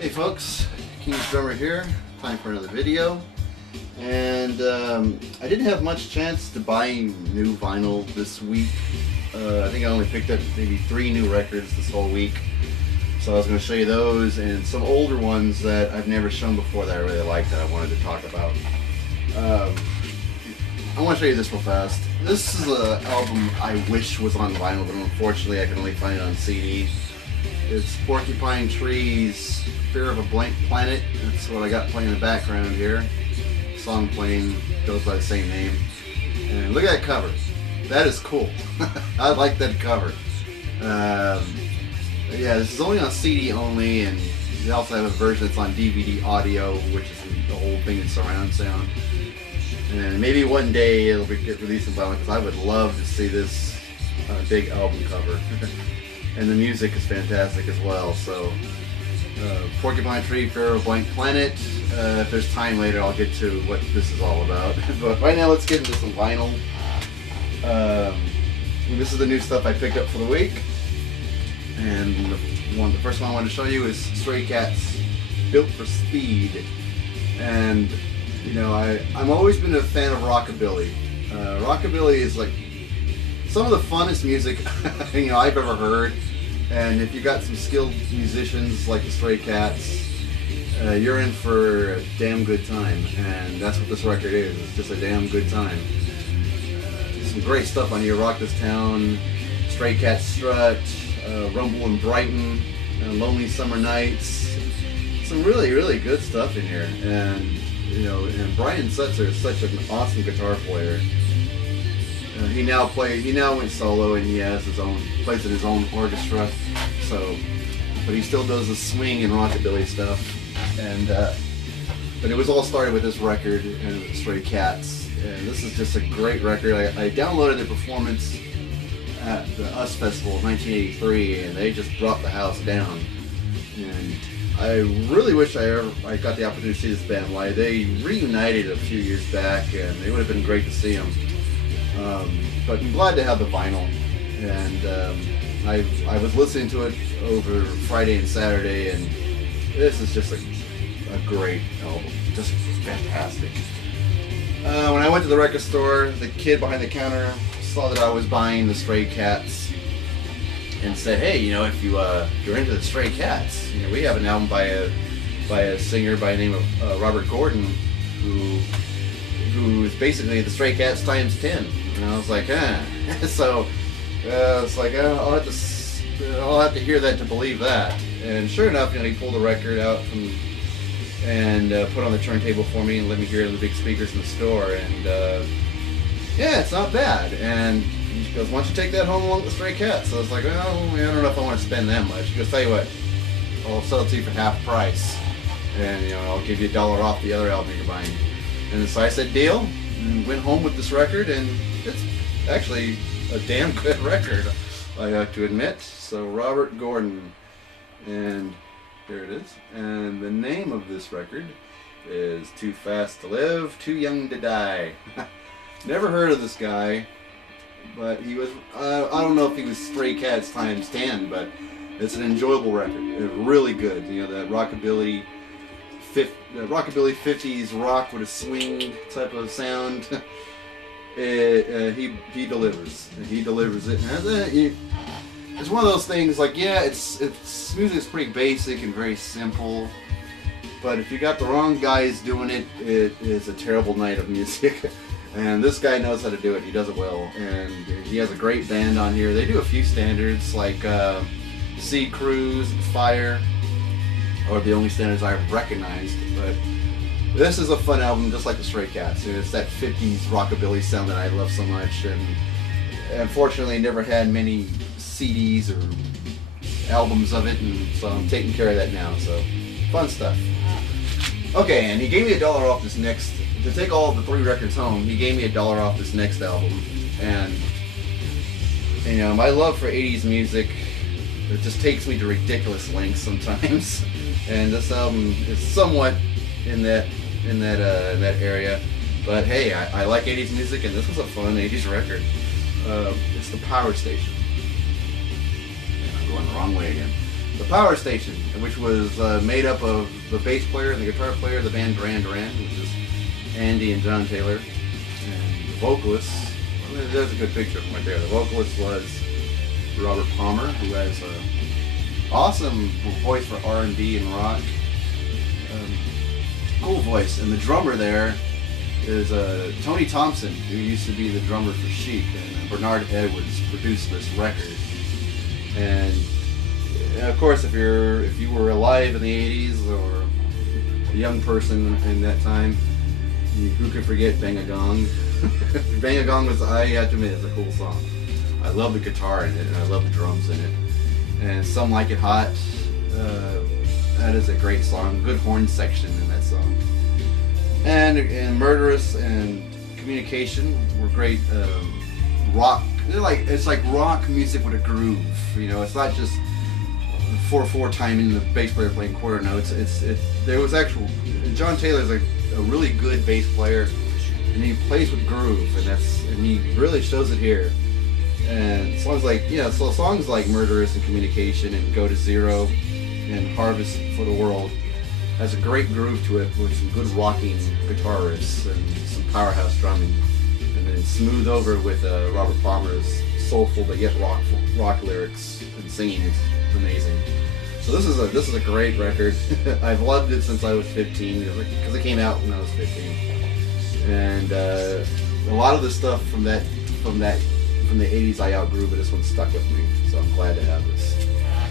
Hey folks, King's Drummer here. Time for another video. And I didn't have much chance to buy new vinyl this week. I think I only picked up maybe 3 new records this whole week. So I was going to show you those and some older ones that I've never shown before that I really like that I wanted to talk about. I want to show you this real fast. This is an album I wish was on vinyl, but unfortunately I can only find it on CD. It's Porcupine Tree's Fear of a Blank Planet. That's what I got playing in the background here. Song playing goes by the same name. And look at that cover. That is cool. I like that cover. Yeah, this is only on CD only, and they also have a version that's on DVD audio, which is the whole thing in surround sound. And maybe one day it'll get released in vinyl, because I would love to see this big album cover. And the music is fantastic as well. So, Porcupine Tree, Fear of a Blank Planet. If there's time later, I'll get to what this is all about. But right now, let's get into some vinyl. This is the new stuff I picked up for the week. And the first one I wanted to show you is Stray Cats, Built for Speed. And, you know, I've always been a fan of rockabilly. Rockabilly is like some of the funnest music I've ever heard, and if you got some skilled musicians like the Stray Cats, you're in for a damn good time, and that's what this record is. It's just a damn good time. Some great stuff on here: Rock This Town, Stray Cats Strut, Rumble in Brighton, Lonely Summer Nights. Some really, really good stuff in here, and you know, and Brian Setzer is such an awesome guitar player. He now went solo, and he has plays in his own orchestra. So, but he still does the swing and rockabilly stuff. And but it was all started with this record and the Stray Cats. And this is just a great record. I downloaded the performance at the US Festival in 1983, and they just dropped the house down. And I really wish I got the opportunity to see this band live. They reunited a few years back, and it would have been great to see them. But I'm glad to have the vinyl, and I was listening to it over Friday and Saturday, and this is just a great album, just fantastic. When I went to the record store, the kid behind the counter saw that I was buying the Stray Cats and said, "Hey, you know, if you're into the Stray Cats, you know, we have an album by a singer by the name of Robert Gordon, who is basically the Stray Cats times 10. And I was like, So it's like, I'll have to hear that to believe that. And sure enough, you know, he pulled the record out and put on the turntable for me and let me hear it on the big speakers in the store. And yeah, it's not bad. And he goes, "Why don't you take that home along with the Stray Cats?" So I was like, "Oh, I don't know if I want to spend that much." He goes, "Tell you what, I'll sell it to you for half price, and you know, I'll give you $1 off the other album you're buying." And so I said, "Deal," and went home with this record, and it's actually a damn good record, I have to admit. So Robert Gordon, and here it is. And the name of this record is Too Fast to Live, Too Young to Die. Never heard of this guy, but he was, I don't know if he was Stray Cats times 10, but it's an enjoyable record. It's really good. You know, that rockabilly 50s rock with a swing type of sound. He delivers. He delivers it. And it's one of those things like, yeah, it's music's pretty basic and very simple, but if you got the wrong guys doing it, it is a terrible night of music. And this guy knows how to do it. He does it well, and he has a great band on here. They do a few standards like Sea Cruise and Fire are the only standards I've recognized, but this is a fun album, just like the Stray Cats. It's that 50s rockabilly sound that I love so much, and unfortunately never had many CDs or albums of it, and so I'm taking care of that now, so fun stuff. Okay, and he gave me $1 off this next, to take all of the 3 records home, he gave me $1 off this next album, and you know, my love for 80s music, it just takes me to ridiculous lengths sometimes, and this album is somewhat in that area. But hey, I like 80s music, and this was a fun 80s record. It's the Power Station. And I'm going the wrong way again. the Power Station, which was made up of the bass player and the guitar player of the band Duran Duran, which is Andy and John Taylor, and the vocalist. Well, there's a good picture of him right there. The vocalist was Robert Palmer, who has an awesome voice for R&B and rock. Cool voice. And the drummer there is Tony Thompson, who used to be the drummer for Chic, and Bernard Edwards produced this record. And of course, if you were alive in the 80s or a young person in that time, who could forget Bang a Gong? Bang a Gong was, I have to admit, it's a cool song. I love the guitar in it, and I love the drums in it. And Some Like It Hot, that is a great song. Good horn section in that song. And Murderous and Communication were great rock. It's like rock music with a groove. You know, it's not just 4/4 timing, the bass player playing quarter notes. There was actual. John Taylor's a really good bass player, and he plays with groove, and he really shows it here. And songs like songs like Murderous and Communication and Go to Zero and Harvest for the World has a great groove to it with some good rocking guitar riffs and some powerhouse drumming, and then smooth over with Robert Palmer's soulful but yet rock lyrics and singing is amazing. So this is a great record. I've loved it since I was 15 because it came out when I was 15, and a lot of the stuff from the 80s I outgrew, but this one stuck with me. So I'm glad to have this.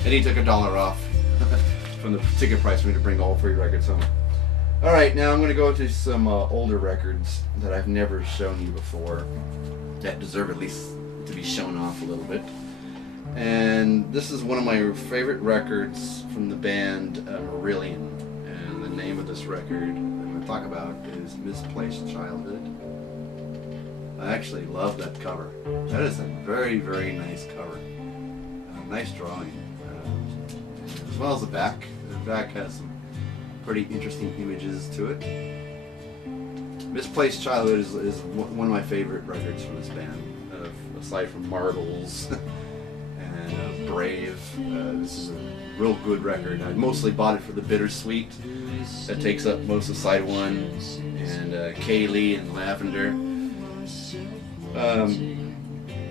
And he took $1 off from the ticket price for me to bring all 3 records home. All right, now I'm going to go to some older records that I've never shown you before that deserve at least to be shown off a little bit. And this is one of my favorite records from the band Marillion. And the name of this record I'm going to talk about is Misplaced Childhood. I actually love that cover. That is a very, very nice cover. Nice drawing. As well as the back. The back has some pretty interesting images to it. Misplaced Childhood is one of my favorite records from this band. Aside from Marbles and Brave. This is a real good record. I mostly bought it for the Bittersweet. That takes up most of side 1. And Kaylee and Lavender.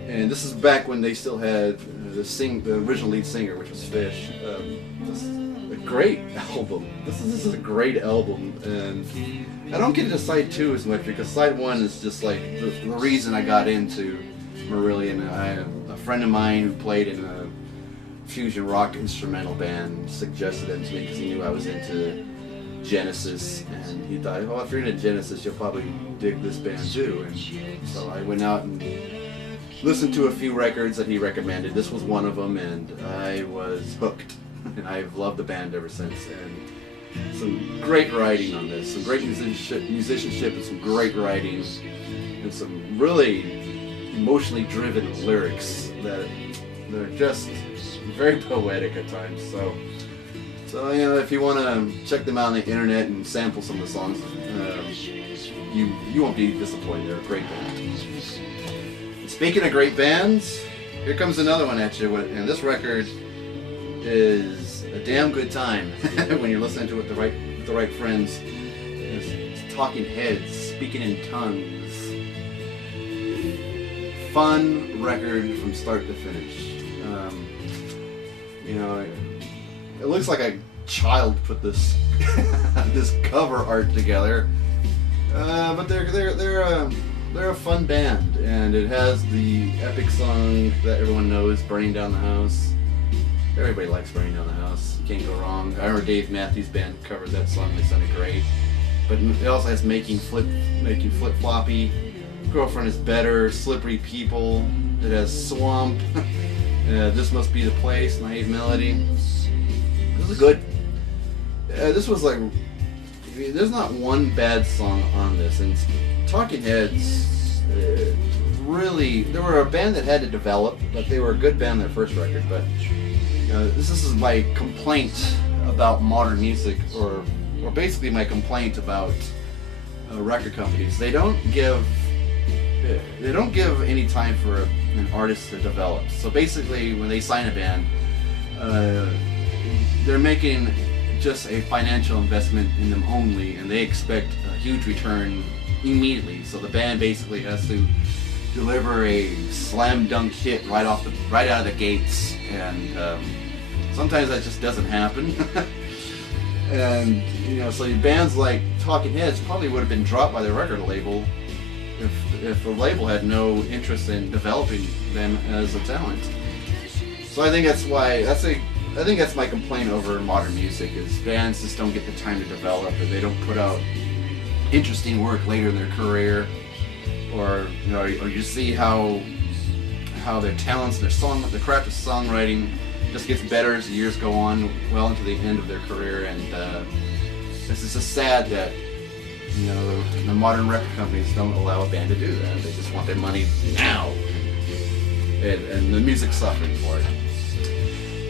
And this is back when they still had the original lead singer, which was Fish. This is a great album. This is a great album, and I don't get into side 2 as much because side 1 is just like the reason I got into Marillion. A friend of mine who played in a fusion rock instrumental band suggested them to me because he knew I was into Genesis, and he thought, well, if you're into Genesis, you'll probably dig this band too. And so I went out and listened to a few records that he recommended. This was one of them, and I was hooked. And I've loved the band ever since. And some great writing on this, some great musicianship, and some great writing, and some really emotionally driven lyrics that they're just very poetic at times. So if you want to check them out on the internet and sample some of the songs, you won't be disappointed. They're a great band. Speaking of great bands, here comes another one at you, and this record is a damn good time when you're listening to it with the right friends. It's Talking Heads, Speaking in Tongues. Fun record from start to finish. It looks like a child put this this cover art together, but they're a fun band, and it has the epic song that everyone knows, "Burning Down the House." Everybody likes "Burning Down the House." You can't go wrong. I remember Dave Matthews Band covered that song. They sounded great. But it also has "Making Flip Floppy," "Girlfriend Is Better," "Slippery People." It has "Swamp," "This Must Be the Place," "Naive Melody." This is good. This was like, there's not one bad song on this. And Talking Heads, really, they were a band that had to develop, but they were a good band their first record. But this is my complaint about modern music, or basically my complaint about record companies. They don't give any time for an artist to develop. So basically, when they sign a band, they're making just a financial investment in them only, and they expect a huge return immediately. So the band basically has to deliver a slam dunk hit right out of the gates, and sometimes that just doesn't happen. And so bands like Talking Heads probably would have been dropped by the record label if the label had no interest in developing them as a talent. So I think that's my complaint over modern music, is bands just don't get the time to develop, and they don't put out interesting work later in their career, or you see how their talents, the craft of songwriting just gets better as the years go on, well into the end of their career. And this is just sad that the modern record companies don't allow a band to do that. They just want their money now, and the music's suffering for it.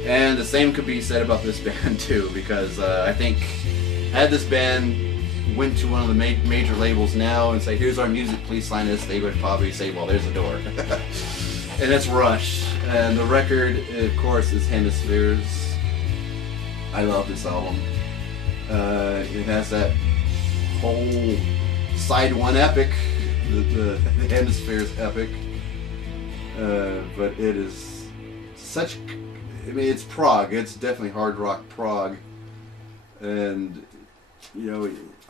And the same could be said about this band too, because I think had this band went to one of the major labels now and say, "Here's our music, please sign us," they would probably say, "Well, there's a door." And it's Rush. And the record, of course, is Hemispheres. I love this album. It has that whole side one epic, the Hemispheres epic. But it is such, it's prog. It's definitely hard rock prog. And,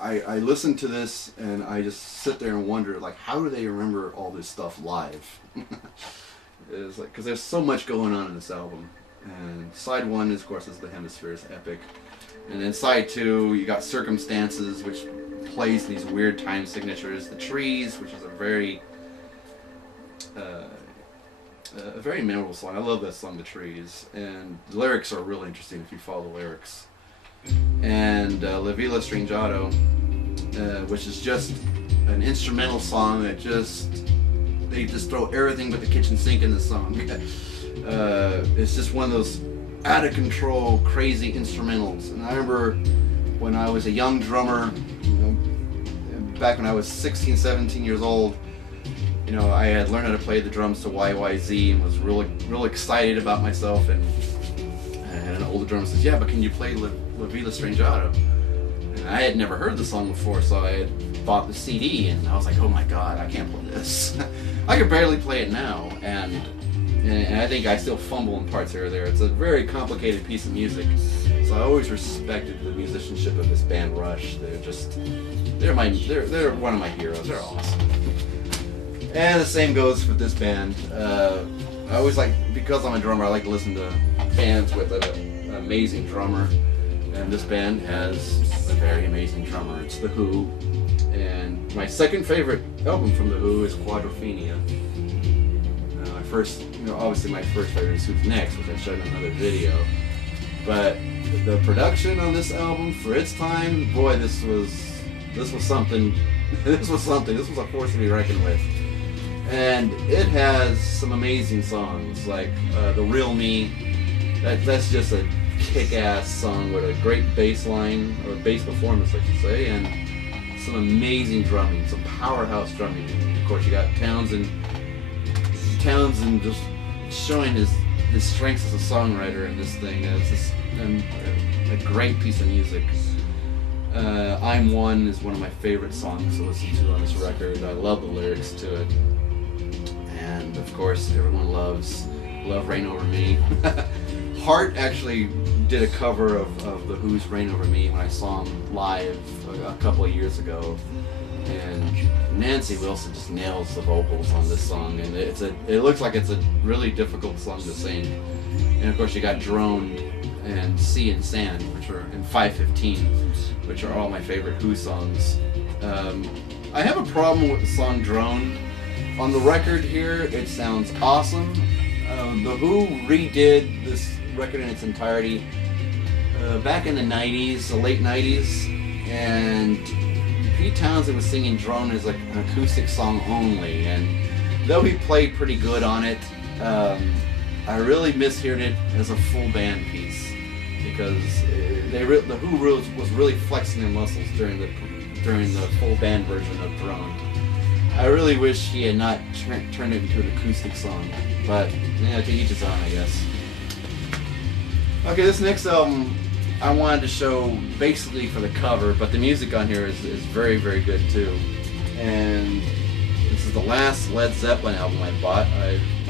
I listen to this and I just sit there and wonder, like, how do they remember all this stuff live? It's like, because there's so much going on in this album. And side one, of course, is the Hemispheres epic. And then side two, you got Circumstances, which plays these weird time signatures. The Trees, which is a very memorable song. I love that song, The Trees. And the lyrics are really interesting if you follow the lyrics. And La Villa Stringato, which is just an instrumental song that they just throw everything but the kitchen sink in the song. It's just one of those out of control, crazy instrumentals. And I remember when I was a young drummer, back when I was 16, 17 years old, I had learned how to play the drums to YYZ and was real excited about myself. And an older drummer says, "Yeah, but can you play La Villa Stringato?" And I had never heard the song before, so I had bought the CD, and I was like, "Oh my God, I can't play this." I could barely play it now, and I think I still fumble in parts here or there. It's a very complicated piece of music, so I always respected the musicianship of this band, Rush. They're one of my heroes. They're awesome. And the same goes for this band. I always because I'm a drummer, I like to listen to bands with an amazing drummer, and this band has a very amazing drummer. It's The Who, and my second favorite album from The Who is Quadrophenia. Obviously my first favorite is Who's Next, which I showed in another video. But the production on this album for its time, boy, this was something. This was a force to be reckoned with. And it has some amazing songs, like The Real Me. That's just a kick-ass song with a great bass line, or bass performance, I should say, and some amazing drumming, some powerhouse drumming. And of course, you got Townsend just showing his strengths as a songwriter in this thing. It's just a great piece of music. I'm One is one of my favorite songs to listen to on this record. I love the lyrics to it. And of course, everyone loves Love Reign Over Me. Heart actually did a cover of The Who's Reign Over Me when I saw him live a couple of years ago. And Nancy Wilson just nails the vocals on this song, and it looks like it's a really difficult song to sing. And of course, you got Droned and Sea and Sand, which are in 515, which are all my favorite Who songs. I have a problem with the song Droned. On the record here, it sounds awesome. The Who redid this record in its entirety back in the 90s, the late 90s, and Pete Townsend was singing Drone as like an acoustic song only, and though he played pretty good on it, I really miss hearing it as a full band piece, because the Who was really flexing their muscles during the full band version of Drone. I really wish he had not turned it into an acoustic song, but yeah, to each his own, I guess. Okay, this next album I wanted to show basically for the cover, but the music on here is very, very good too. And this is the last Led Zeppelin album I bought.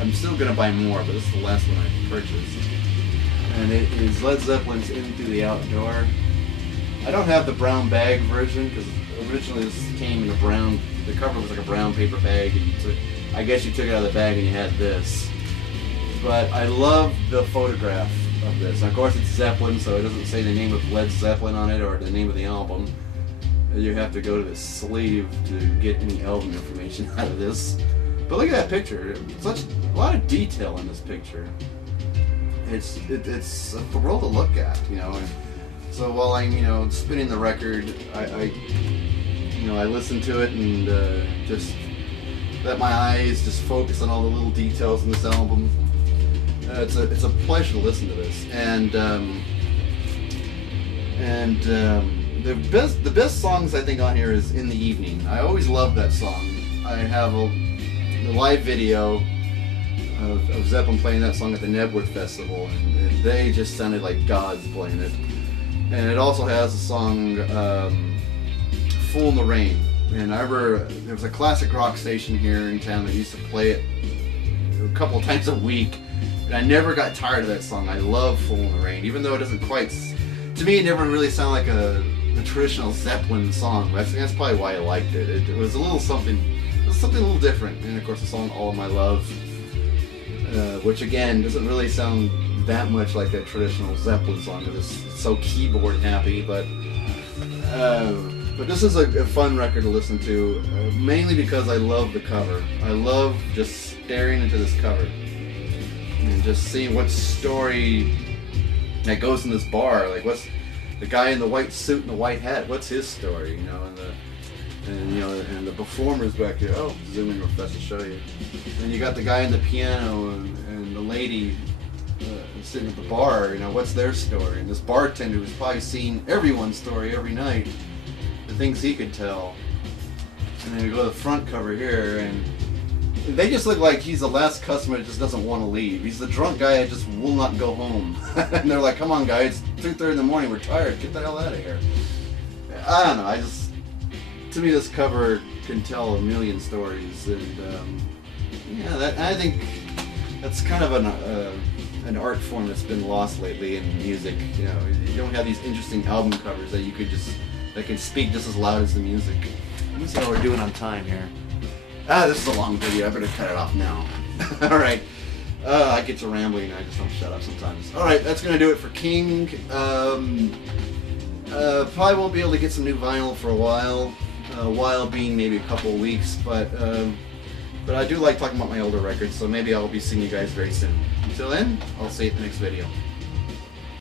I'm still going to buy more, but this is the last one I purchased. And it is Led Zeppelin's In Through the Outdoor. I don't have the brown bag version because originally this came in a brown, the cover was like a brown paper bag, and I guess you took it out of the bag and you had this. But I love the photograph of this. Of course it's Zeppelin, so it doesn't say the name of Led Zeppelin on it or the name of the album. You have to go to the sleeve to get any album information out of this. But look at that picture. Such a lot of detail in this picture. It's a thrill to look at, you know. And so while I'm spinning the record, I listen to it and just let my eyes just focus on all the little details in this album. It's a pleasure to listen to this, and the best songs I think on here is In the Evening. I always love that song. I have the live video of Zeppelin playing that song at the Nebworth Festival, and they just sounded like gods playing it. And it also has the song Fool in the Rain. And I remember there was a classic rock station here in town that used to play it a couple times a week, and I never got tired of that song. I love Fool in the Rain, even though it doesn't quite, to me it never really sounded like a traditional Zeppelin song. That's probably why I liked it. It was a little something, a little different. And of course the song All of My Love, which again doesn't really sound that much like that traditional Zeppelin song. It's so keyboard happy, but this is a fun record to listen to, mainly because I love the cover. I love just staring into this cover and just seeing what story that goes in this bar. Like, what's the guy in the white suit and the white hat? What's his story? You know, and the performers back here. Oh, zoom in real fast to show you. And you got the guy in the piano and the lady sitting at the bar. You know, what's their story? And this bartender who's probably seen everyone's story every night. The things he could tell. And then you go to the front cover here, and they just look like he's the last customer that just doesn't want to leave. He's the drunk guy that just will not go home. And they're like, come on guys, it's 2:30 in the morning, we're tired, get the hell out of here. I don't know, to me this cover can tell a million stories, and I think that's kind of an art form that's been lost lately in music. You know, you don't have these interesting album covers that that can speak just as loud as the music. Let me see how we're doing on time here. This is a long video. I better cut it off now. Alright. I get to rambling and I just don't shut up sometimes. Alright, that's going to do it for King. Probably won't be able to get some new vinyl for a while. A while being maybe a couple of weeks, but I do like talking about my older records, so maybe I'll be seeing you guys very soon. Until then, I'll see you in the next video.